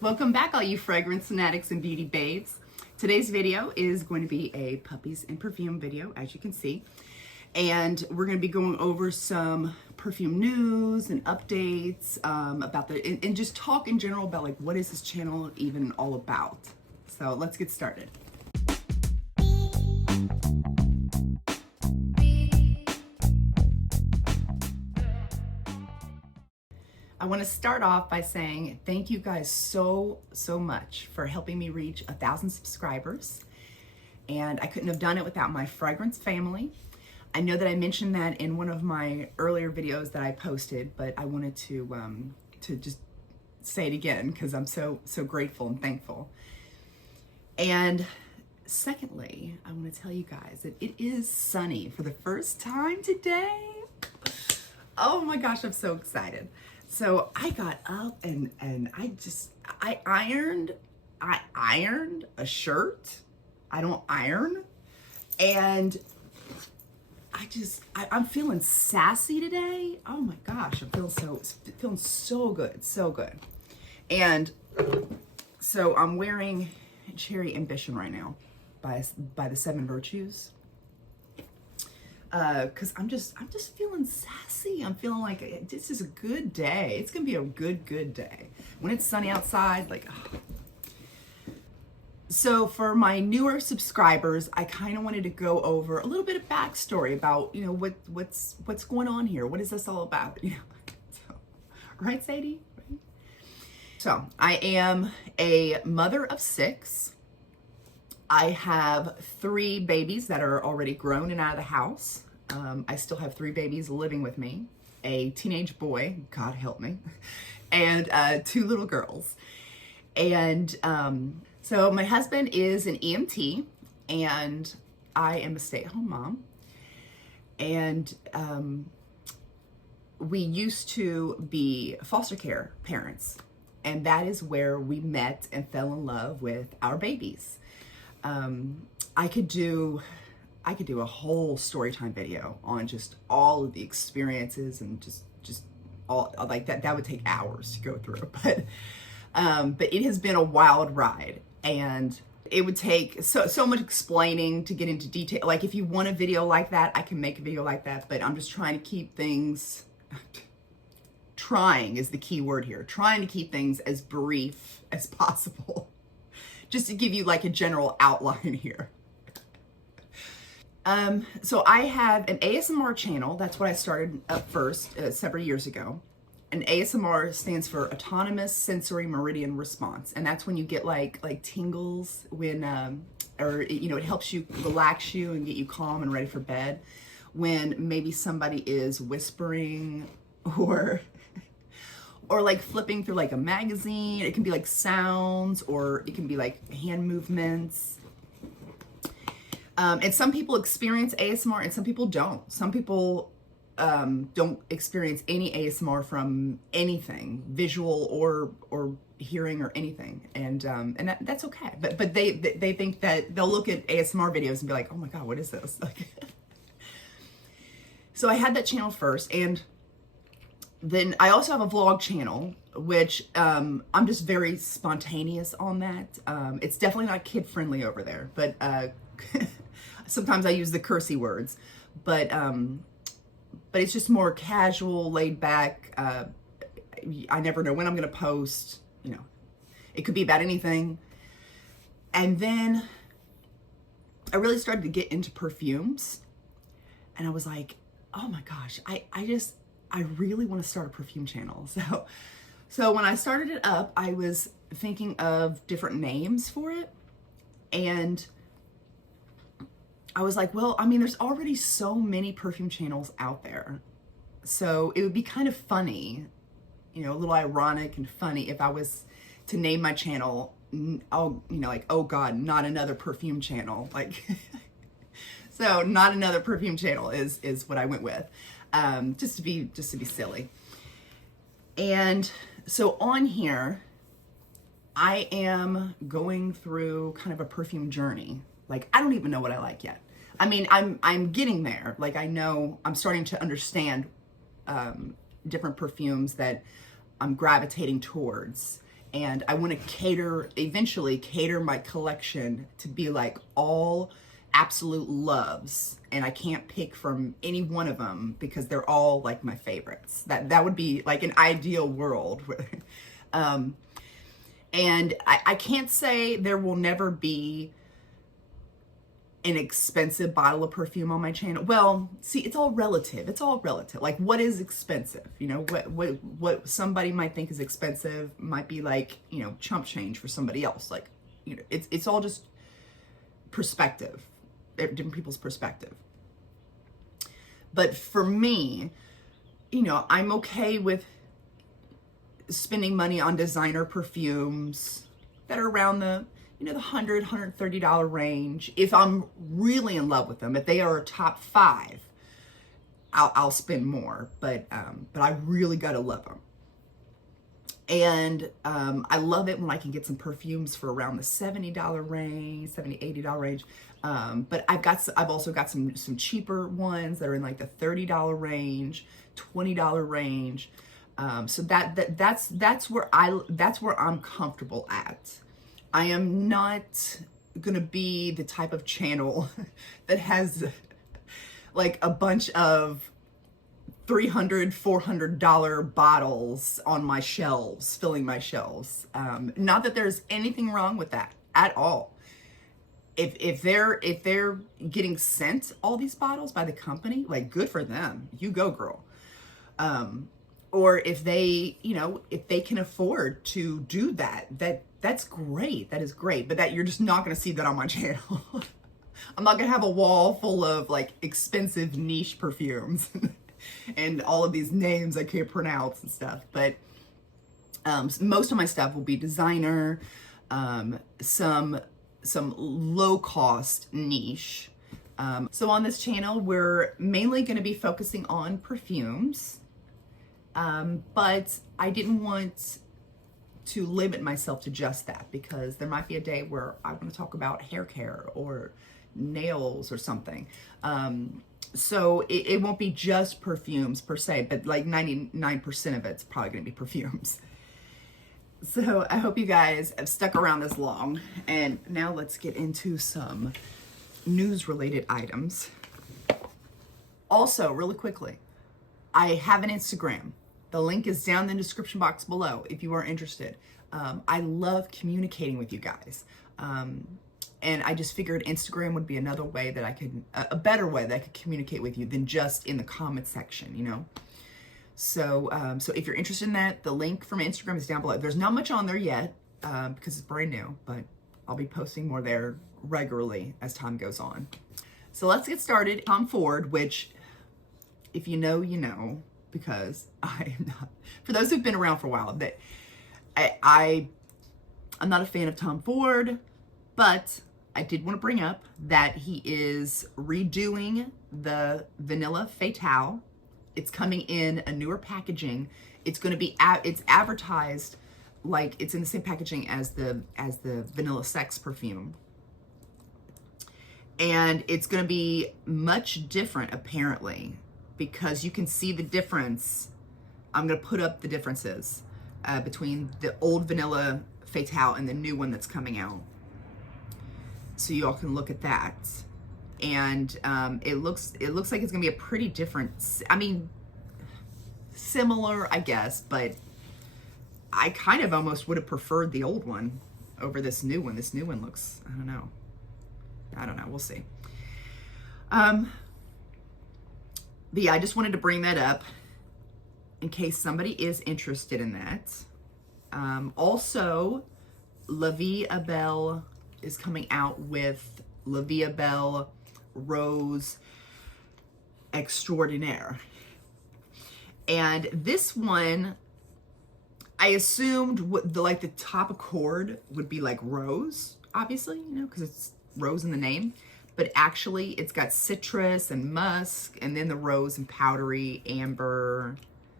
Welcome back, all you fragrance fanatics and beauty babes. Today's video is going to be a puppies and perfume video, as you can see. And we're going to be going over some perfume news and updates about and just talk in general about like what is this channel even all about. So let's get started. I want to start off by saying thank you guys so much for helping me reach 1,000 subscribers. And I couldn't have done it without my fragrance family. I know that I mentioned that in one of my earlier videos that I posted, but I wanted to just say it again because I'm so grateful and thankful. And secondly, I want to tell you guys that it is sunny for the first time today. Oh my gosh, I'm so excited. So I got up and I ironed a shirt. I don't iron. And I'm feeling sassy today. Oh my gosh, I'm feeling so good. And so I'm wearing Cherry Ambition right now by the 7 Virtues. Cause I'm just feeling sassy. I'm feeling like this is a good day. It's gonna be a good day. When it's sunny outside, like, oh. So for my newer subscribers, I kind of wanted to go over a little bit of backstory about, you know, what's going on here. What is this all about? You know, so, right, Sadie? Right? So I am a mother of 6. I have 3 babies that are already grown and out of the house. I still have 3 babies living with me, a teenage boy, God help me, and 2 little girls. And so my husband is an EMT, and I am a stay-at-home mom. And we used to be foster care parents, and that is where we met and fell in love with our babies. I could do a whole story time video on just all of the experiences and just all like that. That would take hours to go through, but it has been a wild ride, and it would take so much explaining to get into detail. Like if you want a video like that, I can make a video like that, but I'm just trying to keep things, trying is the key word here, trying to keep things as brief as possible. Just to give you like a general outline here. So I have an ASMR channel. That's what I started up first several years ago. And ASMR stands for Autonomous Sensory Meridian Response. And that's when you get like tingles when, or, you know, it helps you relax you and get you calm and ready for bed when maybe somebody is whispering or like flipping through like a magazine. It can be like sounds, or it can be like hand movements. And some people experience ASMR and some people don't. Some people don't experience any ASMR from anything, visual or hearing or anything. And that's okay. But they think that they'll look at ASMR videos and be like, oh my God, what is this? Like, so I had that channel first, and then I also have a vlog channel, which I'm just very spontaneous on that. It's definitely not kid friendly over there, but sometimes I use the cursey words, but it's just more casual, laid back. I never know when I'm gonna post, you know, it could be about anything. And then I really started to get into perfumes, and I was like, oh my gosh, I really want to start a perfume channel. So when I started it up, I was thinking of different names for it. And I was like, well, I mean, there's already so many perfume channels out there. So it would be kind of funny, you know, a little ironic and funny if I was to name my channel, oh, you know, like, oh God, not another perfume channel. Like, so not another perfume channel is what I went with. Just to be silly. And so on here, I am going through kind of a perfume journey. Like, I don't even know what I like yet. I mean, I'm getting there. Like, I know I'm starting to understand different perfumes that I'm gravitating towards. And I want to eventually cater my collection to be like all absolute loves, and I can't pick from any one of them because they're all like my favorites. That would be like an ideal world. And I can't say there will never be an expensive bottle of perfume on my channel. Well, see, it's all relative. It's all relative. Like, what is expensive? You know, what somebody might think is expensive might be like, you know, chump change for somebody else. Like, you know, it's all just perspective, different people's perspective. But for me, you know, I'm okay with spending money on designer perfumes that are around the, you know, the $100, $130 range. If I'm really in love with them, if they are a top 5, I'll spend more. But I really gotta love them. And I love it when I can get some perfumes for around the $70 range, $70, $80 range. But I've also got some cheaper ones that are in like the $30 range, $20 range. So that's where I'm comfortable at. I am not gonna be the type of channel that has like a bunch of $300, $400 bottles on my shelves, filling my shelves. Not that there's anything wrong with that at all. If they're getting sent all these bottles by the company, like, good for them. You go, girl. Or if they, you know, if they can afford to do that's great. That is great. But that you're just not going to see that on my channel. I'm not going to have a wall full of like expensive niche perfumes and all of these names I can't pronounce and stuff. But most of my stuff will be designer, some low cost niche. So on this channel, we're mainly going to be focusing on perfumes. But I didn't want to limit myself to just that, because there might be a day where I want to talk about hair care or nails or something. So it won't be just perfumes per se, but like 99% of it's probably going to be perfumes. So I hope you guys have stuck around this long. And now let's get into some news related items. Also, really quickly, I have an Instagram. The link is down in the description box below if you are interested. I love communicating with you guys. And I just figured Instagram would be another way that I could, a better way that I could communicate with you than just in the comment section, you know? So, so if you're interested in that, the link from Instagram is down below. There's not much on there yet, because it's brand new, but I'll be posting more there regularly as time goes on. So let's get started. Tom Ford, which, if you know, you know, because I am not. For those who've been around for a while, that I'm not a fan of Tom Ford, but I did want to bring up that he is redoing the Vanilla Fatale. It's coming in a newer packaging. It's going to be it's advertised like it's in the same packaging as the Vanilla Sex perfume. And it's going to be much different apparently, because you can see the difference. I'm going to put up the differences between the old Vanilla Fatale and the new one that's coming out, so you all can look at that. And it looks like it's going to be a pretty different, I mean, similar, I guess, but I kind of almost would have preferred the old one over this new one. This new one looks, I don't know, we'll see. But yeah, I just wanted to bring that up in case somebody is interested in that. Also, La Vie Belle is coming out with La Vie Belle Rose Extraordinaire. And this one, I assumed the top accord would be like rose, obviously, you know, because it's rose in the name. But actually, it's got citrus and musk, and then the rose and powdery amber,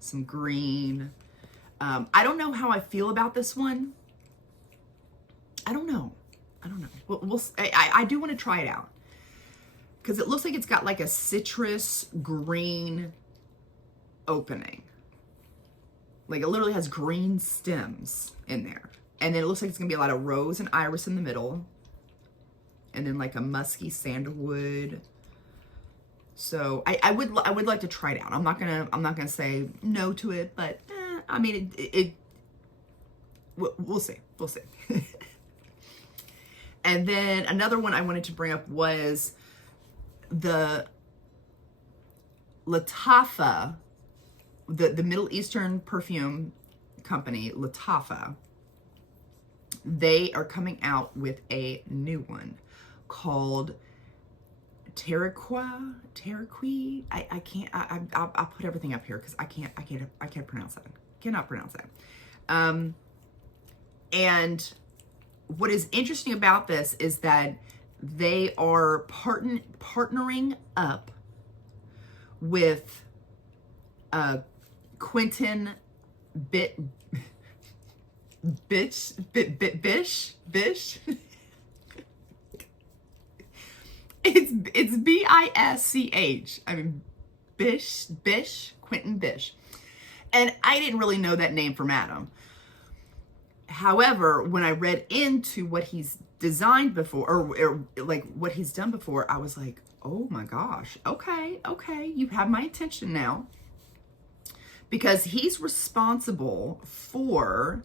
some green. I don't know how I feel about this one. I don't know. I do want to try it out, because it looks like it's got like a citrus green opening. Like, it literally has green stems in there. And then it looks like it's gonna be a lot of rose and iris in the middle. And then like a musky sandalwood. So I would like to try it out. I'm not gonna say no to it, but I mean we'll see. We'll see. And then another one I wanted to bring up was the Lattafa, the Middle Eastern perfume company, Lattafa. They are coming out with a new one called Teriaq. I'll put everything up here because I can't pronounce that. Cannot pronounce that. And what is interesting about this is that they are partnering up with Quentin Bish. It's B-I-S-C-H. I mean, Quentin Bish. And I didn't really know that name from Adam. However, when I read into what he's designed before, or like what he's done before, I was like, oh my gosh, okay, you have my attention now. Because he's responsible for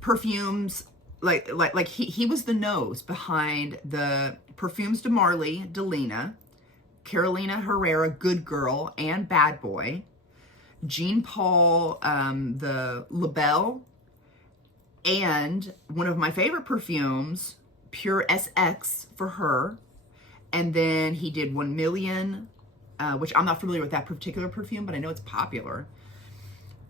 perfumes, like he was the nose behind the Perfumes de Marly, Delina, Carolina Herrera, Good Girl, and Bad Boy, Jean Paul, the Labelle, and one of my favorite perfumes, Pure SX for her. And then he did 1 Million, which I'm not familiar with that particular perfume, but I know it's popular.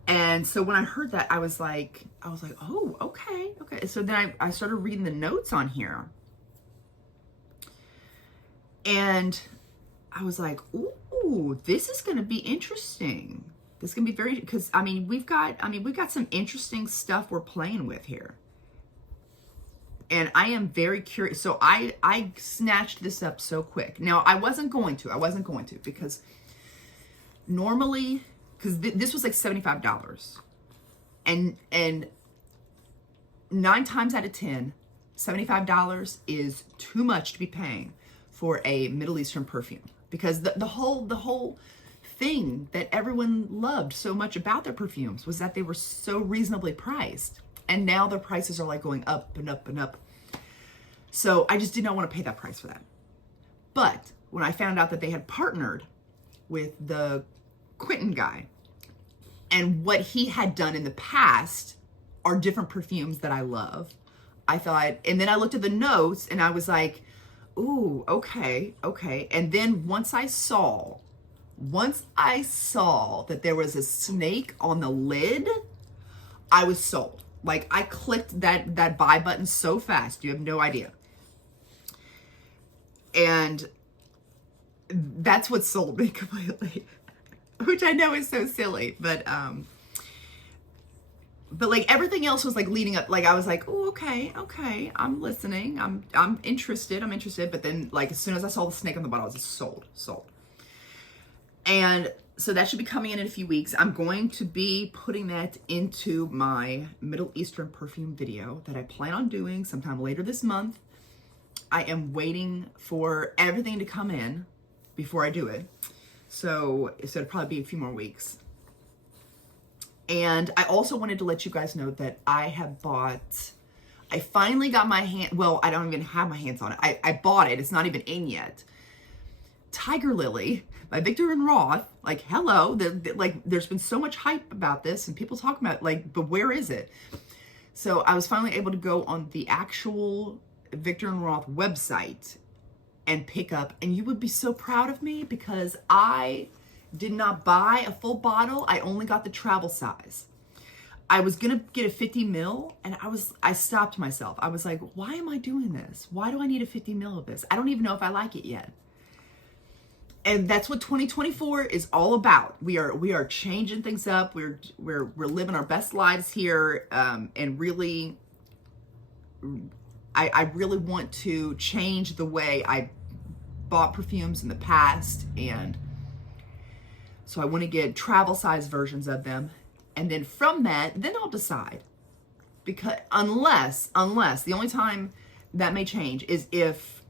And so when I heard that, I was like, oh, okay. So then I started reading the notes on here. And I was like, ooh, this is going to be interesting. This is going to be very, because we've got some interesting stuff we're playing with here. And I am very curious. So I snatched this up so quick. Now, I wasn't going to because normally, because this was like $75. And 9 times out of 10, $75 is too much to be paying for a Middle Eastern perfume. Because the whole thing that everyone loved so much about their perfumes was that they were so reasonably priced. And now their prices are like going up and up and up. So I just did not want to pay that price for that. But when I found out that they had partnered with the Quentin guy, and what he had done in the past are different perfumes that I love, I thought, and then I looked at the notes and I was like, ooh, okay. And then once I saw that there was a snake on the lid, I was sold. Like, I clicked that buy button so fast, you have no idea. And that's what sold me completely, which I know is so silly, but like everything else was like leading up. Like I was like, oh, okay, I'm listening, I'm interested. But then like as soon as I saw the snake on the bottle, I was just sold. And so that should be coming in a few weeks. I'm going to be putting that into my Middle Eastern perfume video that I plan on doing sometime later this month. I am waiting for everything to come in before I do it. So it'll probably be a few more weeks. And I also wanted to let you guys know that I finally got my hand, well, I don't even have my hands on it. I bought it. It's not even in yet. Tiger Lily by Viktor and Roth. Like, hello. Like, there's been so much hype about this and people talking about it, like, but where is it? So I was finally able to go on the actual Viktor and Roth website and pick up, and you would be so proud of me because I did not buy a full bottle. I only got the travel size. I was gonna get a 50 ml and I stopped myself. I was like, why am I doing this? Why do I need a 50 ml of this? I don't even know if I like it yet. And that's what 2024 is all about. We are changing things up. We're living our best lives here, and really, I really want to change the way I bought perfumes in the past, and so I want to get travel size versions of them. And then from that, then I'll decide. Because unless the only time that may change is if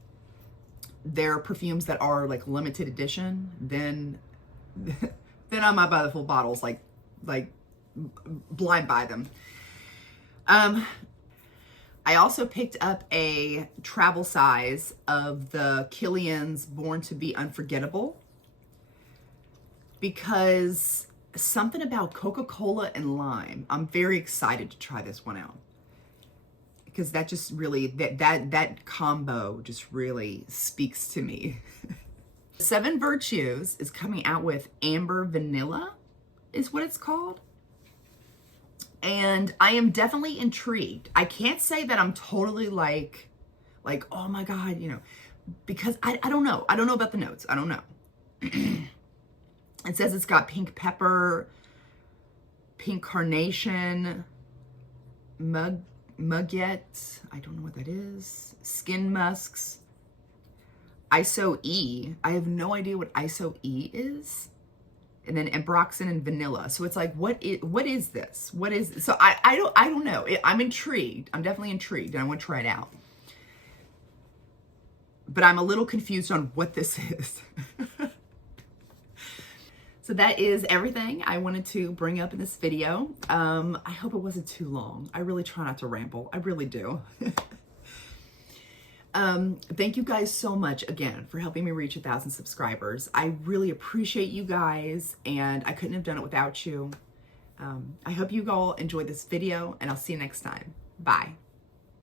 they're perfumes that are like limited edition, then I might buy the full bottles, like blind buy them. I also picked up a travel size of the Kilian's Born to Be Unforgettable, because something about Coca-Cola and lime, I'm very excited to try this one out, because that just really, that combo just really speaks to me. Seven Virtues is coming out with Amber Vanilla, is what it's called. And I am definitely intrigued. I can't say that I'm totally like, oh my God, you know, because I don't know. I don't know about the notes. I don't know. It says it's got pink pepper, pink carnation, muguet, I don't know what that is, skin musks, ISO-E. I have no idea what ISO-E is. And then ambroxan and vanilla. So it's like, what is this? What is this? So I don't know. I'm intrigued. I'm definitely intrigued, and I want to try it out. But I'm a little confused on what this is. So that is everything I wanted to bring up in this video. I hope it wasn't too long. I really try not to ramble. I really do. Thank you guys so much again for helping me reach 1,000 subscribers. I really appreciate you guys, and I couldn't have done it without you. I hope you all enjoyed this video, and I'll see you next time. Bye.